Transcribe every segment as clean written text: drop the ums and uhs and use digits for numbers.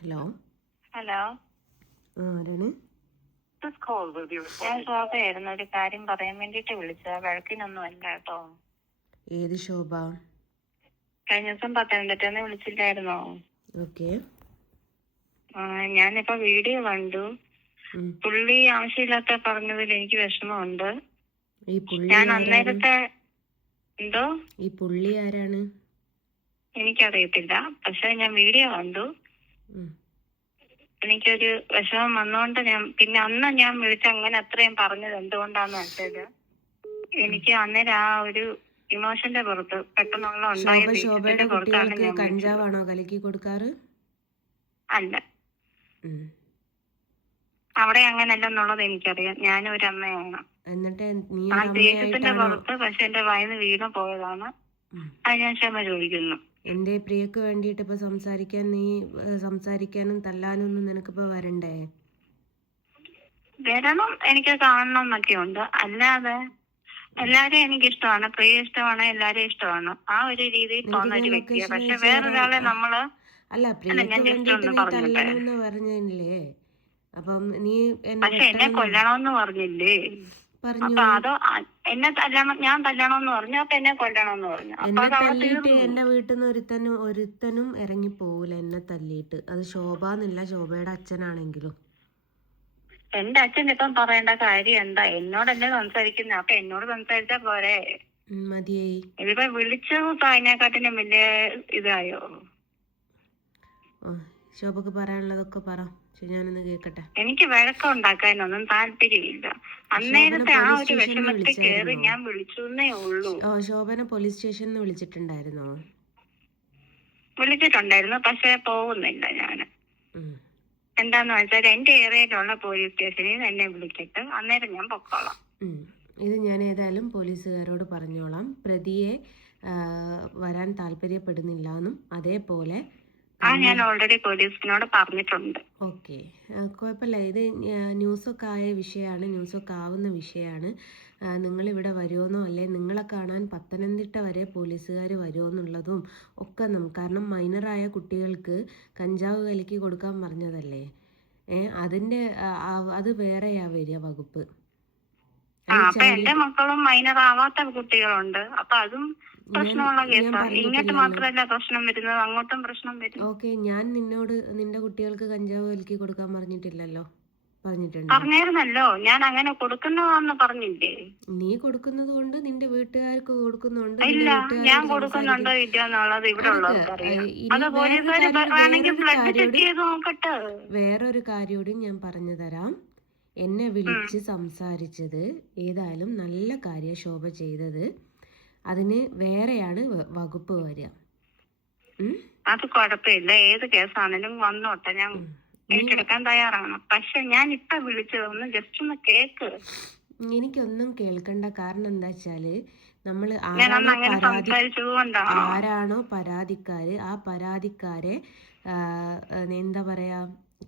Hello. Hello. ആരാണ്? ഞാൻ ശോഭയായിരുന്നു. ഒരു കാര്യം പറയാൻ വേണ്ടിട്ട് വിളിച്ചതാ. വഴക്കിനൊന്നും അല്ല കേട്ടോ. ഏത് ശോഭ? കഴിഞ്ഞ ദിവസം പത്തനംതിട്ടന്ന് വിളിച്ചില്ലായിരുന്നോ? ഓക്കെ. ഞാനിപ്പോ വീഡിയോ കണ്ടു. പുള്ളി ആവശ്യമില്ലാത്ത പറഞ്ഞതിൽ എനിക്ക് വിഷമമുണ്ട്. ഞാൻ അന്നേരത്തെ എന്തോ ഈ പുള്ളി ആരാണ് എനിക്കറിയത്തില്ല. പക്ഷെ ഞാൻ വീഡിയോ കണ്ടു. എനിക്കൊരു വിഷമം വന്നോണ്ട് പിന്നെ അന്ന് ഞാൻ വിളിച്ച അങ്ങനെ അത്രയും പറഞ്ഞത് എന്തുകൊണ്ടാന്ന് വെച്ചാല് എനിക്ക് അന്നേരം ആ ഒരു ഇമോഷന്റെ പുറത്ത് പെട്ടെന്നുള്ള ഉണ്ടായ ദേഷ്യത്തിന്റെ പുറത്താണ് ഞാൻ കഞ്ചാവാണോ കലക്കി കൊടുക്കാറ്? അല്ല, അവിടെ അങ്ങനല്ലെന്നുള്ളത് എനിക്കറിയാം. ഞാനും ഒരു അമ്മയാണ്. എന്നിട്ട് ആ ദേഷ്യത്തിന്റെ പുറത്ത് പക്ഷെ എന്റെ വായിന്ന് വീണ് പോയതാണ്. അത് ഞാൻ ക്ഷമ ചോദിക്കുന്നു. എന്റെ പ്രിയക്ക് വേണ്ടിയിട്ട് ഇപ്പൊ സംസാരിക്കാനും തല്ലാനും ഒന്നും നിനക്കിപ്പോ വരണ്ടേ? വരണം, എനിക്ക് കാണണം എന്നൊക്കെ ഉണ്ട്. അല്ലാതെ എല്ലാരെയും എനിക്കിഷ്ടമാണ്, പ്രിയ ഇഷ്ടമാണ്, എല്ലാരെയും ഇഷ്ടമാണ്. ആ ഒരു രീതിയിൽ പോകുന്ന ഒരു വ്യക്തിയാണ്. പക്ഷെ വേറൊരാളെ നമ്മള് പ്രിയക്ക് വേണ്ടിയിട്ട് നീ തല്ലണമെന്ന് പറഞ്ഞില്ലേ? അപ്പം നീ പക്ഷെ എന്നെ കൊല്ലണമെന്ന് പറഞ്ഞില്ലേ? അപ്പൊ അതോ എന്നെ ഞാൻ തല്ലണമെന്ന് പറഞ്ഞു, അപ്പൊ എന്നെ കൊല്ലണമെന്ന് പറഞ്ഞു. എന്നെ തല്ലിയിട്ട് എന്റെ വീട്ടിൽ നിന്ന് ഒരുത്തനും ഇറങ്ങി പോവില്ല എന്നെ തല്ലിയിട്ട്. അത് ശോഭ എന്നില്ല, ശോഭയുടെ അച്ഛനാണെങ്കിലും. എന്റെ അച്ഛൻ ഇപ്പം പറയേണ്ട കാര്യം എന്താ? എന്നോടല്ലേ സംസാരിക്കുന്ന, അപ്പൊ എന്നോട് സംസാരിച്ചാ പോരെ? മതിയായി. ഇതിപ്പോ വിളിച്ചത് അതിനെക്കാട്ടിനും വലിയ ഇതായോ? ശോഭക്ക് പറയാനുള്ളതൊക്കെ പറ, ഞാനൊന്ന് കേക്കട്ടെ. എനിക്ക് വഴക്കുണ്ടാക്കാനൊന്നും താല്പര്യമില്ല. അന്നേരത്തെ ആ ഒരു വിഷമത്തിൽ കയറി ഞാൻ വിളിച്ചേ ഉള്ളൂ. ശോഭന പോലീസ് സ്റ്റേഷനിൽ വിളിച്ചിട്ടുണ്ടായിരുന്നോ? വിളിച്ചിട്ടുണ്ടായിരുന്നു, പക്ഷെ പോകുന്നില്ല ഞാന്. എന്താന്ന് വെച്ചാൽ എന്റെ ഏരിയയിലുള്ള പോലീസ് സ്റ്റേഷനിൽ എന്നെ വിളിച്ചിട്ട് അന്നേരം ഞാൻ പൊക്കോളാം. ഇത് ഞാൻ ഏതായാലും പോലീസുകാരോട് പറഞ്ഞോളാം. പ്രതിയെ വരാൻ താല്പര്യപ്പെടുന്നില്ല എന്നും അതേപോലെ ഞാൻ ഓൾറെഡി പോലീസിനോട് പറഞ്ഞിട്ടുണ്ട്. ഓക്കെ, കുഴപ്പമില്ല. ഇത് ന്യൂസൊക്കെ ആയ വിഷയമാണ്, ന്യൂസൊക്കെ ആവുന്ന വിഷയമാണ്. നിങ്ങളിവിടെ വരുമോന്നോ അല്ലെ നിങ്ങളെ കാണാൻ പത്തനംതിട്ട വരെ പോലീസുകാർ വരുമോ എന്നുള്ളതും ഒക്കെ കാരണം മൈനറായ കുട്ടികൾക്ക് കഞ്ചാവ് കലക്കി കൊടുക്കാൻ പറഞ്ഞതല്ലേ. അതിൻ്റെ അത് വേറെയാ വരിക വകുപ്പ്. എന്റെ മക്കളും മൈനർ ആവാത്ത കുട്ടികളുണ്ട്. അപ്പൊ അതും പ്രശ്നമുള്ള കേസാണ്. ഇങ്ങോട്ട് മാത്രമല്ല പ്രശ്നം വരുന്നത്, അങ്ങോട്ടും പ്രശ്നം വരും. ഓക്കെ, ഞാൻ നിന്റെ കുട്ടികൾക്ക് കഞ്ചാവ് കലക്കി കൊടുക്കാൻ പറഞ്ഞിട്ടില്ലല്ലോ. പറഞ്ഞായിരുന്നല്ലോ, ഞാൻ അങ്ങനെ കൊടുക്കുന്നതാന്ന് പറഞ്ഞില്ലേ? നീ കൊടുക്കുന്നത് കൊണ്ട് നിന്റെ വീട്ടുകാർക്ക് കൊടുക്കുന്നുണ്ട്. ഇല്ല, ഞാൻ കൊടുക്കുന്നുണ്ടോ ഇല്ലെന്നുള്ളത് ഇവിടെ ഉള്ളവർക്ക് അറിയാം. അത് പോലീസുകാർ വേണമെങ്കിൽ ബ്ലഡ് ചെക്ക് ചെയ്ത് നോക്കട്ടെ. വേറൊരു കാര്യം ഞാൻ പറഞ്ഞു തരാം. എന്നെ വിളിച്ച് സംസാരിച്ചത് ഏതായാലും നല്ല കാര്യം ശോഭ ചെയ്തത്. അതിന് വേറെയാണ് വകുപ്പ് വരിക. അത് കുഴപ്പമില്ല, ഏത് കേസാണെങ്കിലും വന്നോട്ടെ, ഞാൻ ഏറ്റെടുക്കാൻ തയ്യാറാണ്. പക്ഷെ ഞാൻ ഇപ്പൊ വിളിച്ചതൊന്ന് ജസ്റ്റ് ഒന്ന് കേക്ക്. എനിക്കൊന്നും കേൾക്കണ്ട. കാരണം എന്താ വെച്ചാല് നമ്മൾ ആരാണോ പരാതിക്കാര്, ആ പരാതിക്കാരെ എന്താ പറയാ,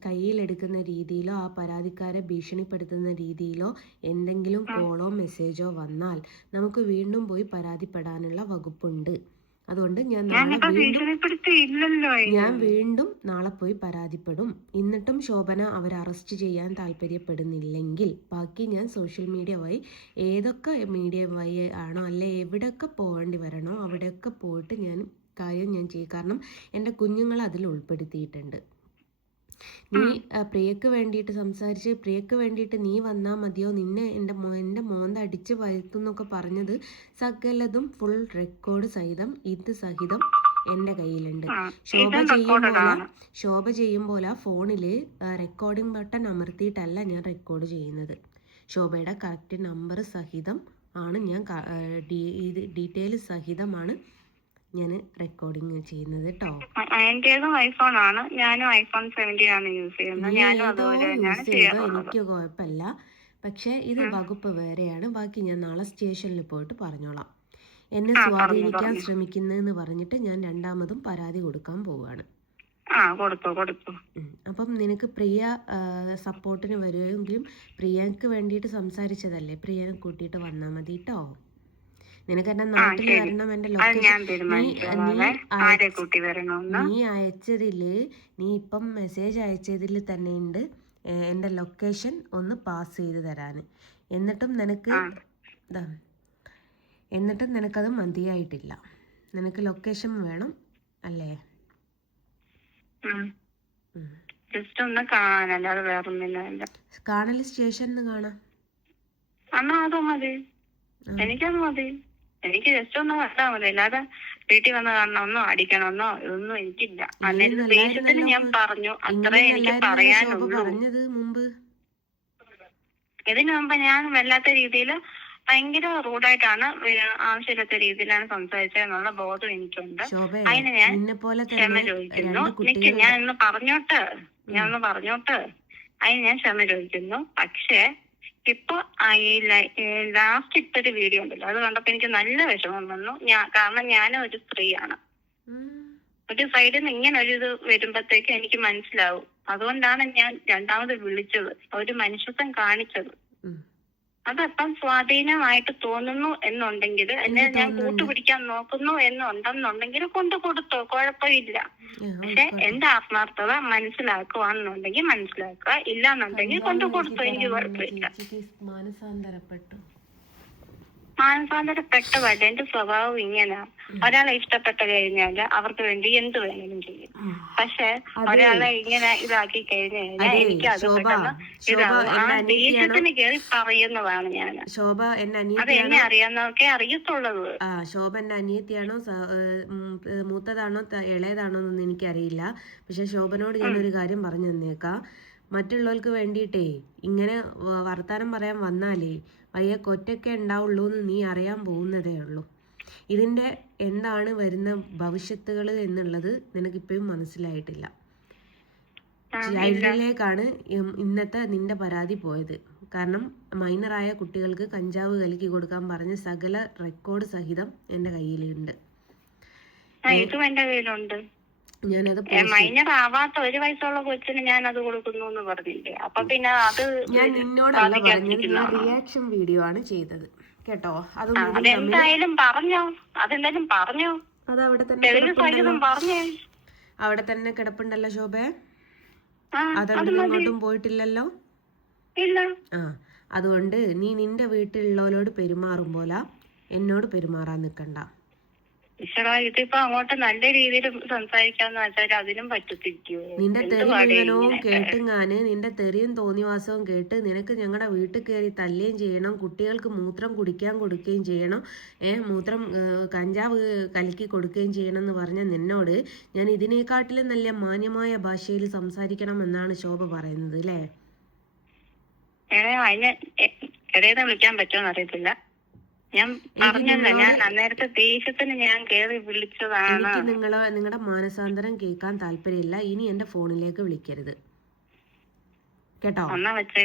കയ്യിലെടുക്കുന്ന രീതിയിലോ ആ പരാതിക്കാരെ ഭീഷണിപ്പെടുത്തുന്ന രീതിയിലോ എന്തെങ്കിലും കോളോ മെസ്സേജോ വന്നാൽ നമുക്ക് വീണ്ടും പോയി പരാതിപ്പെടാനുള്ള വകുപ്പുണ്ട്. അതുകൊണ്ട് ഞാൻ വീണ്ടും നാളെ പോയി പരാതിപ്പെടും. എന്നിട്ടും ശോഭന അവർ അറസ്റ്റ് ചെയ്യാൻ താല്പര്യപ്പെടുന്നില്ലെങ്കിൽ ബാക്കി ഞാൻ സോഷ്യൽ മീഡിയ വഴി ഏതൊക്കെ മീഡിയ വഴി ആണോ അല്ലെ എവിടെയൊക്കെ പോകേണ്ടി വരണോ അവിടെയൊക്കെ പോയിട്ട് ഞാൻ ചെയ്യും. കാരണം എൻ്റെ കുഞ്ഞുങ്ങളെ അതിൽ ഉൾപ്പെടുത്തിയിട്ടുണ്ട്. നീ പ്രിയക്ക് വേണ്ടിയിട്ട് സംസാരിച്ച് പ്രിയക്ക് വേണ്ടിയിട്ട് നീ വന്നാൽ മതിയോ, നിന്നെ എൻ്റെ മോന്ത അടിച്ച് വരുത്തുന്നൊക്കെ പറഞ്ഞത് സകലതും ഫുൾ റെക്കോർഡ് സഹിതം എൻ്റെ കയ്യിലുണ്ട്. ശോഭ ചെയ്യുമ്പോൾ ഫോണിൽ റെക്കോർഡിംഗ് ബട്ടൺ അമർത്തിയിട്ടല്ല ഞാൻ റെക്കോർഡ് ചെയ്യുന്നത്. ശോഭയുടെ കറക്റ്റ് നമ്പർ സഹിതം ആണ് ഞാൻ ഡീറ്റെയിൽ സഹിതമാണ് ഞാൻ റെക്കോർഡിങ് ചെയ്യുന്നത് കേട്ടോ. എന്റേതും ഐഫോൺ ആണ്, ഞാനും ഐഫോൺ 17 ആണ് യൂസ് ചെയ്യുന്നത്. ഞാനും അതുപോലെ തന്നെയാണ് ചെയ്യാറുള്ളത്. എനിക്ക് കുഴപ്പമില്ല. പക്ഷേ ഇത് വകുപ്പ് വേറെയാണ്. ബാക്കി ഞാൻ നാളെ സ്റ്റേഷനിൽ പോയിട്ട് പറഞ്ഞോളാം. എന്നെ സ്വാധീനിക്കാൻ ശ്രമിക്കുന്നതെന്ന് പറഞ്ഞിട്ട് ഞാൻ രണ്ടാമതും പരാതി കൊടുക്കാൻ പോവുകയാണ്. അപ്പം നിനക്ക് പ്രിയ സപ്പോർട്ടിന് വരുമെങ്കിലും പ്രിയക്ക് വേണ്ടിയിട്ട് സംസാരിച്ചതല്ലേ, പ്രിയനെ കൂട്ടിയിട്ട് വന്നാൽ മതി കേട്ടോ. നിനക്ക് എന്റെ നാട്ടിൽ ശരി. വരണം, എന്റെ അത് ലൊക്കേഷൻ ഞാൻ തീരുമാനിച്ചോളാവേ ആരെ കൂട്ടി വരണമെന്ന്. നീ അയച്ചതില്, നീ ഇപ്പം മെസ്സേജ് അയച്ചതിൽ തന്നെ ഉണ്ട് എൻ്റെ ലൊക്കേഷൻ ഒന്ന് പാസ് ചെയ്ത് തരാൻ. എന്നിട്ടും നിനക്ക് എന്നിട്ടും നിനക്കത് മതിയായിട്ടില്ല. നിനക്ക് ലൊക്കേഷൻ വേണം അല്ലേ? ജസ്റ്റ് ഒന്ന് കാണാനല്ല, അത് വേറൊന്നില്ല. കാണൽ സ്റ്റേഷനിൽ കാണാം. എന്നാ അത് മതി, എനിക്കത് മതി. എനിക്ക് ജസ്റ്റ് ഒന്ന് കണ്ടാ മതി, അല്ലാതെ വീട്ടിൽ വന്ന് കാണണമെന്നോ അടിക്കണമെന്നോ ഇതൊന്നും എനിക്കില്ല. അന്നേരം ദേഷ്യത്തിന് ഞാൻ പറഞ്ഞു, അത്രേ എനിക്ക് പറയാനുള്ളൂ. പറഞ്ഞത് മുമ്പ്, ഇതിനു മുമ്പ് ഞാൻ വല്ലാത്ത രീതിയിൽ ഭയങ്കര റൂഡായിട്ടാണ്, ആവശ്യമില്ലാത്ത രീതിയിലാണ് സംസാരിച്ചതെന്നുള്ള ബോധം എനിക്കുണ്ട്. അതിന് ഞാൻ ക്ഷമ ചോദിക്കുന്നു. ഞാൻ ഒന്ന് പറഞ്ഞോട്ട് അതിന് ഞാൻ ക്ഷമ ചോദിക്കുന്നു. പക്ഷേ ഇപ്പൊ ഈ ലാസ്റ്റ് ഇട്ടൊരു വീഡിയോ ഉണ്ടല്ലോ, അത് കണ്ടപ്പോ എനിക്ക് നല്ല വിഷമം വന്നു. കാരണം ഞാനും ഒരു സ്ത്രീയാണ്. ഒരു സൈഡിൽ നിന്ന് ഇങ്ങനെ ഒരു ഇത് വരുമ്പോഴത്തേക്ക് എനിക്ക് മനസ്സിലാവും. അതുകൊണ്ടാണ് ഞാൻ രണ്ടാമത് വിളിച്ചത്, ഒരു മനുഷ്യത്വം കാണിച്ചത്. അതപ്പം സ്വാധീനമായിട്ട് തോന്നുന്നു എന്നുണ്ടെങ്കിൽ, എന്നെ ഞാൻ കൂട്ടുപിടിക്കാൻ നോക്കുന്നു എന്നുണ്ടെന്നുണ്ടെങ്കിൽ കൊണ്ടു കൊടുത്തോ, കുഴപ്പമില്ല. പക്ഷെ എന്റെ ആത്മാർത്ഥത മനസ്സിലാക്കുവാന്നുണ്ടെങ്കിൽ മനസ്സിലാക്കുക, ഇല്ലാന്നുണ്ടെങ്കിൽ കൊണ്ടു കൊടുത്തു, എനിക്ക് കുഴപ്പമില്ല. മാനസാന്തരപ്പെട്ടതല്ല, എന്റെ സ്വഭാവം ഇങ്ങനെ. ഒരാളെ ഇഷ്ടപ്പെട്ട് കഴിഞ്ഞാല് അവർക്ക് വേണ്ടി എന്ത് വേണമെങ്കിലും ചെയ്യും. പക്ഷെ ഒരാളെ ഇങ്ങനെ ഇതാക്കി കഴിഞ്ഞു കഴിഞ്ഞാൽ എനിക്ക് അത് പെട്ടെന്ന് ഇതാവും. ദേഷ്യത്തിന് കയറി പറയുന്നതാണ് ഞാൻ. അത് എന്നെ അറിയാവുന്നവർക്കേ അറിയത്തുള്ളത്. ശോഭ എന്റെ അനിയത്തിയാണോ, മൂത്തതാണോ ഇളയതാണോ എന്നൊന്നും എനിക്കറിയില്ല. പക്ഷെ ശോഭനോട് ഞാനൊരു കാര്യം പറഞ്ഞു തന്നേക്കാം. മറ്റുള്ളവർക്ക് വേണ്ടിയിട്ടേ ഇങ്ങനെ വർത്താനം പറയാൻ വന്നാലേ വയ്യക്ക് ഒറ്റയ്ക്കേ ഉണ്ടാവുള്ളൂ എന്ന് നീ അറിയാൻ പോകുന്നതേ ഉള്ളൂ. ഇതിൻ്റെ എന്താണ് വരുന്ന ഭവിഷ്യത്തുകൾ എന്നുള്ളത് നിനക്കിപ്പോഴും മനസ്സിലായിട്ടില്ല. ചൈൽഡിലേക്കാണ് ഇന്നത്തെ നിന്റെ പരാതി പോയത്. കാരണം മൈനറായ കുട്ടികൾക്ക് കഞ്ചാവ് കലക്കി കൊടുക്കാൻ പറഞ്ഞ സകല റെക്കോർഡ് സഹിതം എൻ്റെ കയ്യിലുണ്ട്. ഇതും എന്റെ കയ്യിലുണ്ട്. ഞാനത് മൈനർ ആവാത്ത 1 വയസ്സുള്ള കൊച്ചിന് ഞാൻ അത് കൊടുക്കുന്നു എന്ന് പറഞ്ഞില്ലേ? അപ്പൊ പിന്നെ അത് ഞാൻ നിന്നോടല്ല പറഞ്ഞത്, ഞാൻ റിയാക്ഷൻ വീഡിയോ ആണ് ചെയ്തത് കേട്ടോ. അതെന്തായാലും പറഞ്ഞോ, അത് അവിടെ തന്നെ കിടപ്പുണ്ടല്ലോ ശോഭേ. അതവിടെ ഇങ്ങോട്ടും പോയിട്ടില്ലല്ലോ. അതുകൊണ്ട് നീ നിന്റെ വീട്ടിലുള്ളവരോട് പെരുമാറുമ്പോല എന്നോട് പെരുമാറാൻ നിൽക്കണ്ട. ഇതിപ്പോ അങ്ങോട്ട് നല്ല രീതിയിൽ സംസാരിക്കാന്ന് വെച്ചാൽ അതിനും പറ്റത്തിരിക്കുവോ? നിന്റെ തെറി മുഴുവനവും കേട്ടുങ്ങാന്, നിന്റെ തെറിയും തോന്നിവാസവും കേട്ട് നിനക്ക് ഞങ്ങളുടെ വീട്ടിൽ കയറി തല്ലുകയും ചെയ്യണം, കുട്ടികൾക്ക് മൂത്രം കുടിക്കാൻ കൊടുക്കുകയും ചെയ്യണം, മൂത്രം കഞ്ചാവ് കലക്കി കൊടുക്കുകയും ചെയ്യണം എന്ന് പറഞ്ഞ നിന്നോട് ഞാൻ ഇതിനേക്കാട്ടിലും നല്ല മാന്യമായ ഭാഷയിൽ സംസാരിക്കണം എന്നാണ് ശോഭ പറയുന്നത് അല്ലേ? അതിന് ഇടയിൽ വിളിക്കാൻ പറ്റുമോ അറിയത്തില്ല. ഞാൻ പറഞ്ഞല്ലോ, ഞാൻ അന്നേരത്തെ ദേഷ്യത്തിന് ഞാൻ കേറി വിളിച്ചതാണ്. എനിക്ക് നിങ്ങളുടെ മാനസാന്തരം കേൾക്കാൻ താല്പര്യമില്ല. ഇനി എന്റെ ഫോണിലേക്ക് വിളിക്കരുത് കേട്ടോ. എന്നാ വെച്ചേ.